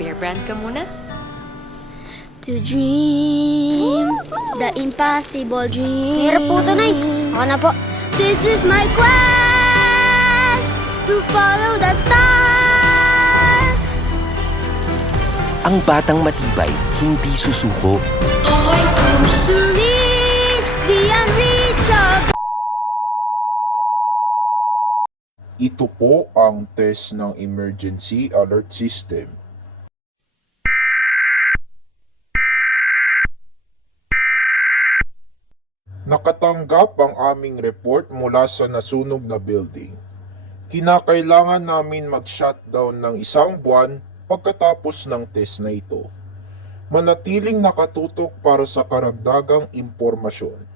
Bear Brand ka muna? To dream the impossible dream. Hirap po ito, Nay. Ako na po. This is my quest to follow that star. Ang batang matibay, hindi susuko. To reach the unreachable. Ito po ang test ng Emergency Alert System. Nakatanggap ang aming report mula sa nasunog na building. Kinakailangan namin mag-shutdown ng 1 buwan pagkatapos ng test na ito. Manatiling nakatutok para sa karagdagang impormasyon.